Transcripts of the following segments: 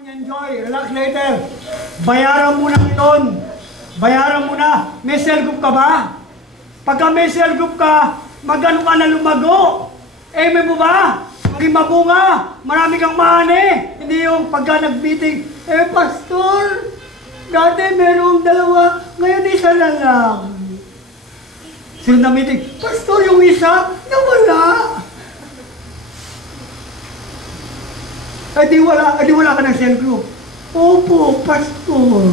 Enjoy, relax later. Bayaran mo na ito. Bayaran mo na. May cell group ka ba? Pagka may cell group ka, magano ka na lumago. May mo ba? Maging mabunga. Marami kang mahane. Hindi yung pagka nag-meeting, pastor, dati merong dalawa, ngayon isa na lang. Sino na meeting? Pastor, yung isa, nawala. Di wala ka ng cell group. Opo, pastor.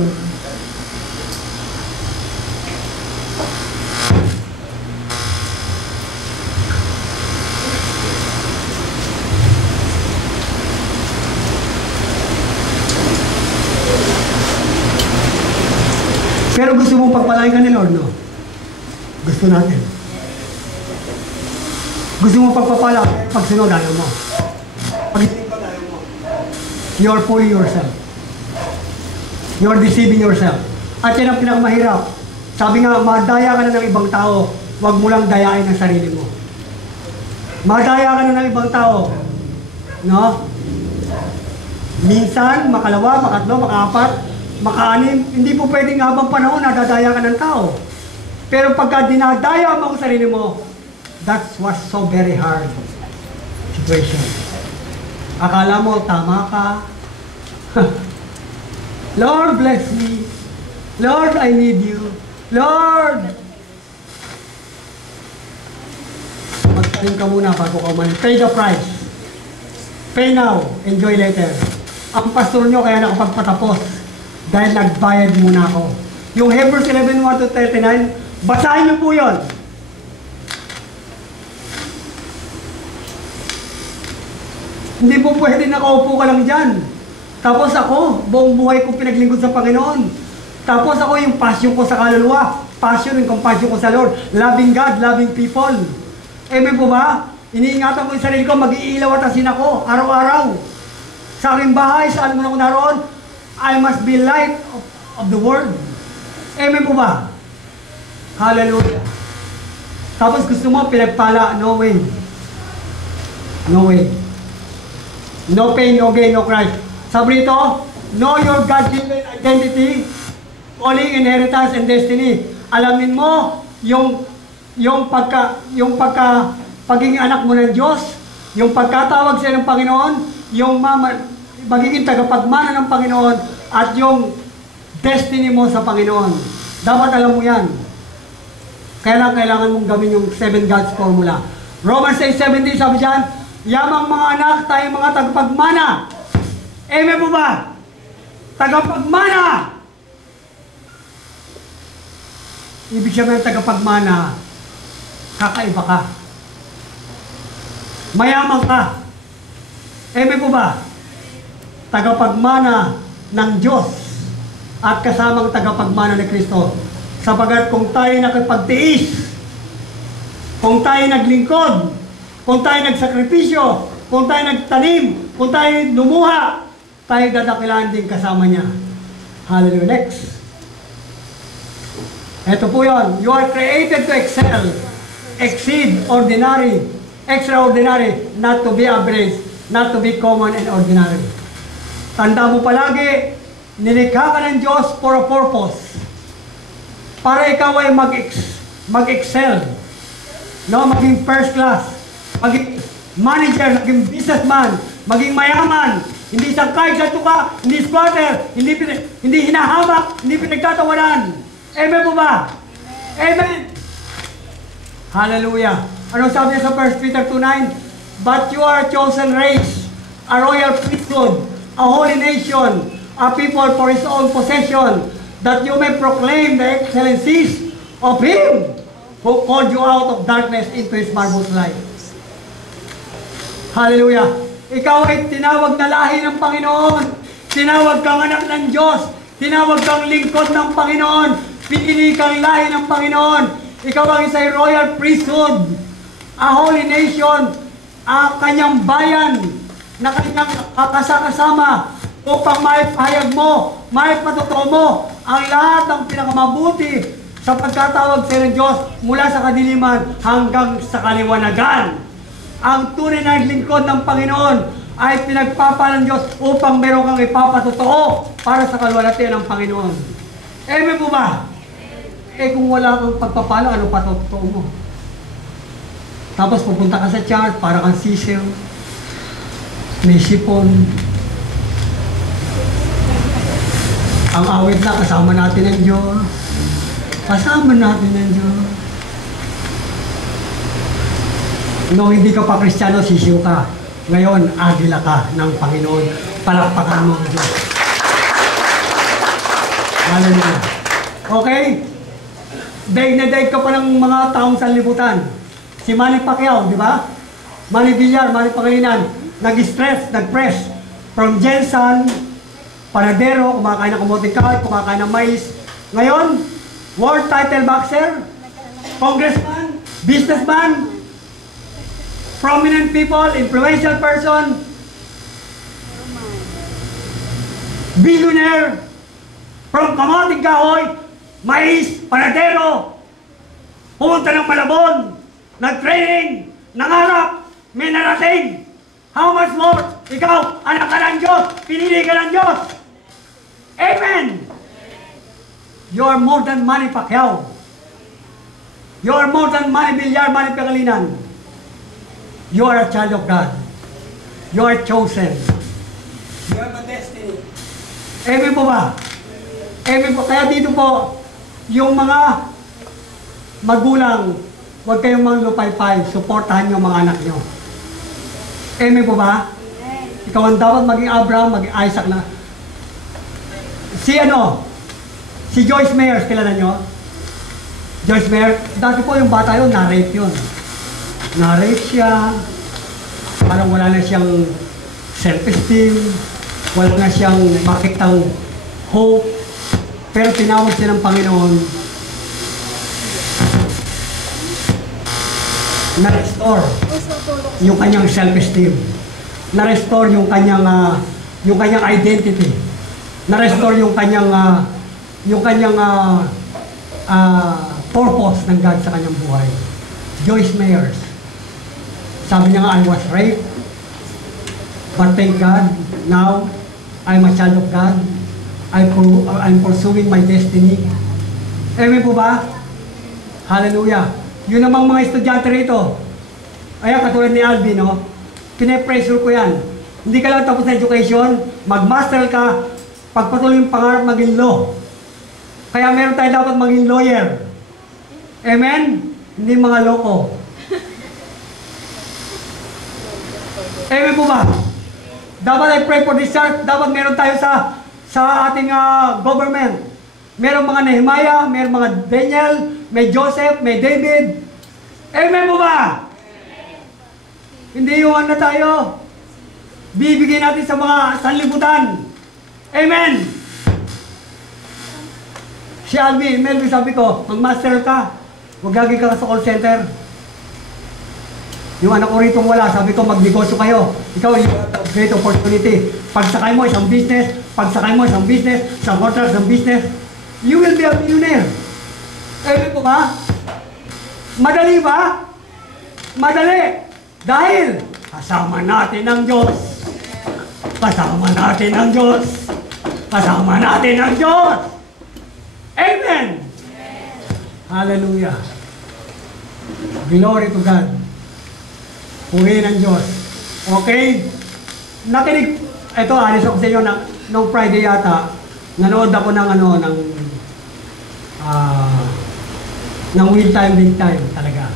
Pero gusto mong pagpalain ka ni Lord, no? Gusto natin. Gusto mong pagpapala, pagsunod ayaw mo. Pag-isipag ayaw mo. You're fooling yourself. You're deceiving yourself. At yan ang pinakamahirap. Sabi nga, madaya ka na ng ibang tao, huwag mo lang dayain ang sarili mo. Madaya ka na ng ibang tao. No? Minsan, makalawa, makatlo, makaapat, maka-anim, hindi po pwedeng habang panahon na dadaya ka ng tao. Pero pagka dinadaya mo ang sarili mo, that was so very hard situation. Akala mo, tama ka. Lord, bless me. Lord, I need you. Lord! Magsaling ka muna bago ka umalis. Pay the price. Pay now. Enjoy later. Ang pastor nyo kaya nakapagpatapos dahil nagbayad muna ako. Yung Hebrews 11:1-39, basahin nyo po yun. Hindi po pwede nakaupo ka lang dyan. Tapos ako, buong buhay ko pinaglingkod sa Panginoon. Tapos ako yung passion ko sa kaluluwa. Passion and compassion ko sa Lord. Loving God, loving people. May po ba? Iniingatan ko yung sarili ko, mag-iilaw at asin ako, araw-araw. Sa aking bahay, saan mo na ako naroon, I must be light of the world. Amen po ba? Hallelujah. Tapos gusto mo, pinagpala, no way. No way. No pain, no gain, no cry. Sabi rito, know your God-given identity, calling, inheritance, and destiny. Alamin mo yung pagiging anak mo ng Diyos, yung pagkatawag sa ng Panginoon, yung magiging tagapagmana ng Panginoon, at yung destiny mo sa Panginoon. Dapat alam mo yan. Kaya lang kailangan mong gawin yung 7 God's formula. Romans 8:17 sabi dyan, yamang mga anak, tayong mga tagapagmana. Amen po ba? Tagapagmana! Ibig sabihin ng tagapagmana, kakaiba ka. Mayaman ka. Amen po ba? Tagapagmana ng Diyos at kasamang tagapagmana ni Kristo. Sapagat kung tayo nakipagtiis, kung tayo naglingkod, kung tayo nagsakripisyo, kung tayo nagtanim, kung tayo lumuha, tayo dadakilaan din kasama niya. Hallelujah. Next. Ito po yun. You are created to excel, exceed ordinary, extraordinary, not to be average, not to be common and ordinary. Tanda mo palagi, nilikha ka ng Diyos for a purpose. Para ikaw ay mag-excel. No? Maging first class. Maging manager, maging businessman, maging mayaman. Hindi sangkay sa tuka, hindi squatter, hindi hinahamak, hindi pinagtatawanan. Amen po ba? Amen. Hallelujah. Ano sabi niya sa 1 Peter 2:9? But you are a chosen race, a royal priesthood, a holy nation, a people for His own possession, that you may proclaim the excellencies of Him who called you out of darkness into His marvelous light. Hallelujah. Ikaw ay tinawag na lahi ng Panginoon. Tinawag kang anak ng Diyos. Tinawag kang lingkod ng Panginoon. Pinili kang lahi ng Panginoon. Ikaw ang isang royal priesthood, a holy nation, a kanyang bayan na kanyang kasama upang maipahayag mo, maipatotoo mo ang lahat ng pinakamabuti sa pagkatawag sa Diyos mula sa kadiliman hanggang sa kaliwanagan. Ang tunay na lingkod ng Panginoon ay pinagpapa ng Diyos upang meron kang ipapatotoo para sa kalwalhatian ng Panginoon. Amen po ba? Eh kung wala kang pagpapala, ano patotoo mo? Tapos pupunta ka sa church, para kang sisiw, may sipon. Ang awit na, kasama natin ang Diyos. Kasama natin ang Diyos. No, hindi ka pa Kristiyano, sisiw ka. Ngayon, agila ka ng Panginoon. Palakpakan mo ang Diyos. Hallelujah. Okay? Daig na daig ka pa ng mga taong sanlibutan. Si Manny Pacquiao, di ba? Manny Villar, Manny Pangilinan, nag-stress, nag-press. From Jensen, panadero, kumakain ng kamoting kahoy, kumakain ng mais. Ngayon, world title boxer, congressman, businessman, prominent people, influential person, billionaire, from kamoting kahoy, mais, panadero, pumunta ng Malabon, nag-training, nangarap, may narating. How much more? Ikaw, anak ka ng Diyos, pinili ka ng Diyos. Amen! You are more than Manny Pacquiao. You are more than Manny Villar, Manny Pangilinan. You are a child of God. You are chosen. You have a destiny. Amen po ba? Amen po. Kaya dito po, yung mga magulang, huwag kayong manglupay-pay, suportahan yung mga anak nyo. Amen po ba? Ikaw ang dapat maging Abraham, maging Isaac na. Si Joyce Meyer, kilala nyo? Joyce Meyer, dati po yung bata yun, na-rape yun. Na-rape siya, parang wala na siyang self-esteem, wala na siyang makitang hope, pero tinawag siya ng Panginoon na-restore yung kanyang self-esteem, na-restore yung kanyang identity, na-restore yung kanyang purpose ng God sa kanyang buhay. Joyce Meyers, sabi niya nga, I was raped, but thank God, now I'm a child of God. I'm pursuing my destiny. Amen po ba? Hallelujah. Yun namang mga estudyante rito. Ayan, katulad ni Alvin, no? Pine-pressure ko yan. Hindi ka lang tapos na education, mag-master ka, pagpatuloy yung pangarap maging law. Kaya meron tayo dapat maging lawyer. Amen? Hindi mga loko. Amen po ba? Dapat I pray for this church, dapat meron tayo sa ating government. Merong mga Nehemiah, merong mga Daniel, may Joseph, may David. Amen po ba? Hindi yung ano tayo. Bibigyan natin sa mga sanlibutan. Amen! Si Alvin, Melvin, sabi ko, mag-master ka. Huwag lagi ka sa call center. Yung anak ko rito wala, sabi ko, magnegosyo kayo. Ikaw, you have a great opportunity. Pagsakay mo isang business, isang contract, isang business, you will be a millionaire. Amen po ba? Madali ba? Madali. Dahil, kasama natin ang Diyos. Kasama natin ang Diyos. Kasama natin ang Diyos. Amen. Hallelujah. Glory to God. Purihin ang Diyos. Okay? Nakinig, ito, alis ako sa inyo, nung Friday yata, nanood ako ng Will Time, Big Time talaga.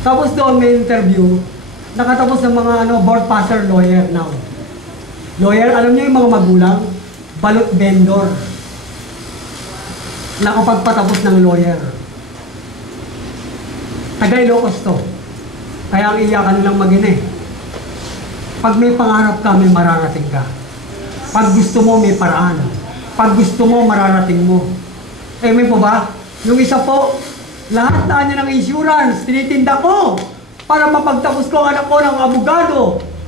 Tapos doon may interview, nakatapos ng mga board passer, lawyer now. Lawyer, alam niyo yung mga magulang, balot vendor. Nakapagpatapos ng lawyer. Tagay-Ilocos to. Kaya ang iyakan nilang mag-ina eh. Pag may pangarap ka, may mararating ka. Pag gusto mo, may paraan. Pag gusto mo, mararating mo. Amen po ba? Yung isa po, lahat na niya ng insurance, tinitinda ko para mapagtapos ko ang anak ko ng abogado,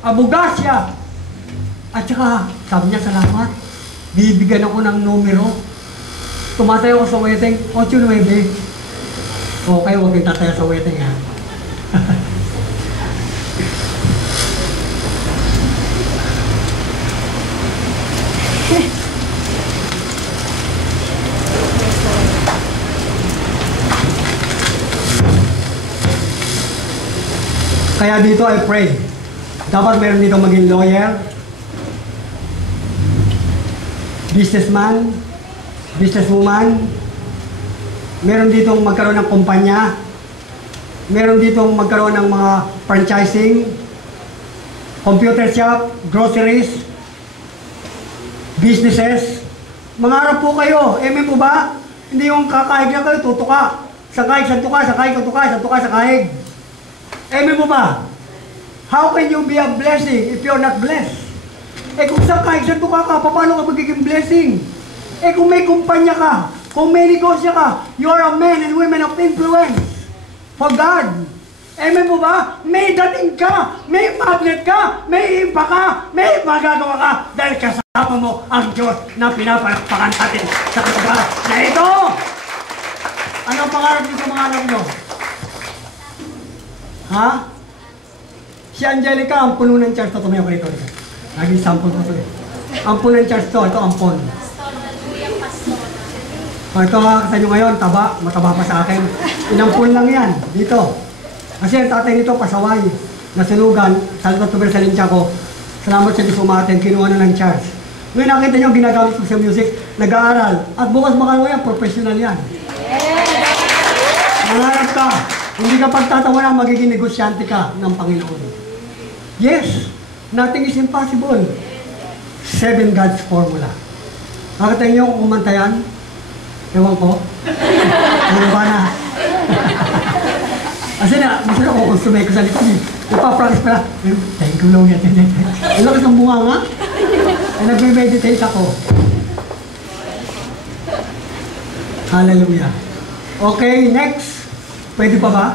abogasya. At saka, sabi niya, salamat. Bibigyan ako ng numero. Tumatay ako sa wedding, 8-9. Okay, huwag kang tataya sa wedding, ha? Kaya dito I pray, dapat meron dito maging lawyer, businessman, businesswoman, meron dito magkaroon ng kumpanya, meron dito magkaroon ng mga franchising, computer shop, groceries, businesses. Mangarap po kayo, amen po ba? Hindi yung kakaig na kayo, tutuka. Sa kaig, sa tuka, sa kaig, sa tuka, sa tuka, sa kaig. Amen po ba? How can you be a blessing if you're not blessed? Eh kung sa kaig, sa tuka ka, paano ka magiging blessing? Eh kung may kumpanya ka, kung may negosyo ka, you are a man and women of influence for God. Amen po ba? May dating ka, may magnet ka, may impact ka, may magagawa ka dahil kasama mo ang Diyos na pinapalakpakan natin sa katabaran na ito. Anong pangarap niyo sa mga anak niyo? Ha? Si Angelica, ang puno ng church to. Tumayo ko rito. Naging sample ko to eh. Ang puno ng church to, ito ang pon. Ito sa inyo ngayon, taba, mataba pa sa akin. Inampun lang yan, dito. Kasi ang tatay nito, pasaway, nasulugan, salva tuber sa linsya ko. Salamat sa Diyos umaten, kinuha na ng church. Ngayon nakita nyo, ginagamit ko sa music, nag-aaral. At bukas makalawa yan, professional yan. Mangarap ka. Hindi ka pagtatawanan, magiging negosyante ka ng Panginoon. Yes, nothing is impossible. 7 God's formula. Nakita niyo kung kumanta yan? Ewan ko. Ano ba na? Kasi na, gusto na kung sumay ko sa likod. Ipapractice pala. Thank you, Lord. Ang lakas ng bunga nga. Ay nagme-meditate ako. Hallelujah. Okay, next. Pwede pa ba?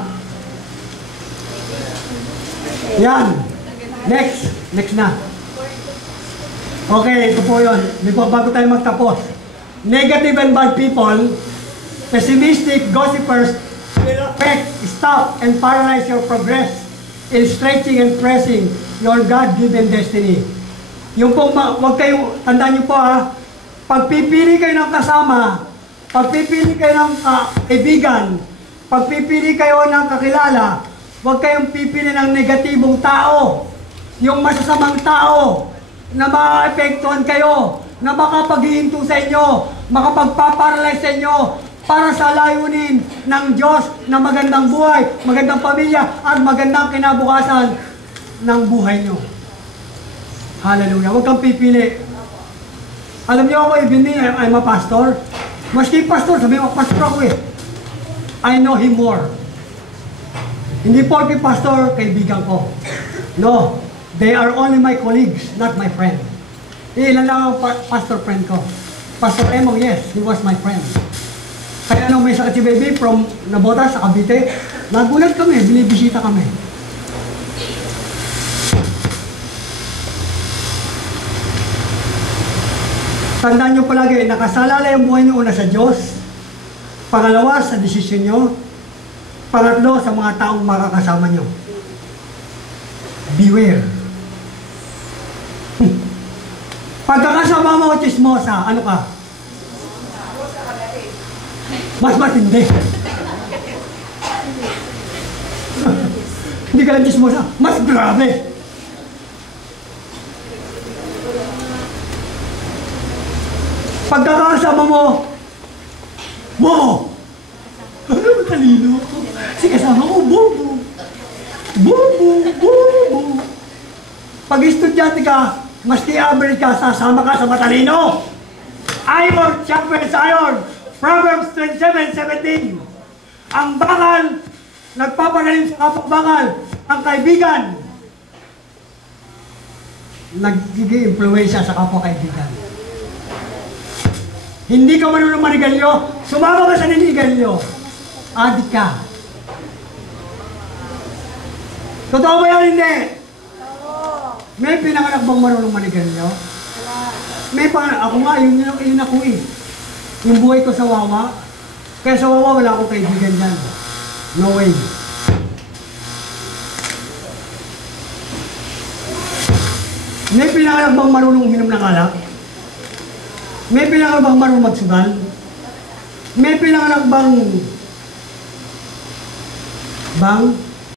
Yan. Next. Next na. Okay, ito po yun. Bago tayo magtapos. Negative and bad people, pessimistic gossipers will affect, stop, and paralyze your progress in stretching and pressing your God-given destiny. Yung pong, wag kayong, tandaan nyo po ha, pagpipili kayo ng kasama, pagpipili kayo ng kaibigan, pagpipili kayo ng kakilala, huwag kayong pipili ng negatibong tao. Yung masasamang tao na makaapektuhan kayo, na makapaghihinto sa inyo, makapagpaparalyze sa inyo para sa layunin ng Diyos na magandang buhay, magandang pamilya, at magandang kinabukasan ng buhay nyo. Hallelujah. Huwag kang pipili. Alam niyo ako, even me, I'm a pastor. Maski pastor, sabi mo, pastor ako eh. I know him more. Hindi porke pastor, kaibigan ko. No, they are only my colleagues, not my friend. Ilan lang ang pastor friend ko. Pastor Emong, yes, he was my friend. Kaya nung may sakit si baby from Nabota sa Cavite, nagulat kami, binibisita kami. Tandaan nyo palagi, nakasalala yung buhay nyo una sa Diyos. Pangalawa, sa desisyon nyo. Pangatlo, sa mga taong makakasama nyo. Beware. Pagkakasama mo, chismosa, ano ka? Mas matindi. Hindi ka lang chismosa, mas grabe. Pagkakasama mo, wow! Ano matalino ako? Si kasama ko, bobo. Bobo, bobo. Pag estudyante ka, maski average ka, sasama ka sa matalino. Iron sharpens iron. Proverbs 27:17. Ang bakal, nagpapalalim sa kapag-bakal. Ang kaibigan, nagiging impluensya sa kapwa-kaibigan. Hindi ka marunong manigalyo, sumama ka sa ninigalyo. Adik ka. Totoo ba yan, hindi? May pinanganak bang marunong manigalyo? May ako nga, yun ako eh. Yung buhay ko sa Wawa, kaya sa Wawa wala akong kaibigan dyan. No way. May pinanganak bang marunong uminom ng alak? May pinanganak bang marunong magsugal? May pinanganak bang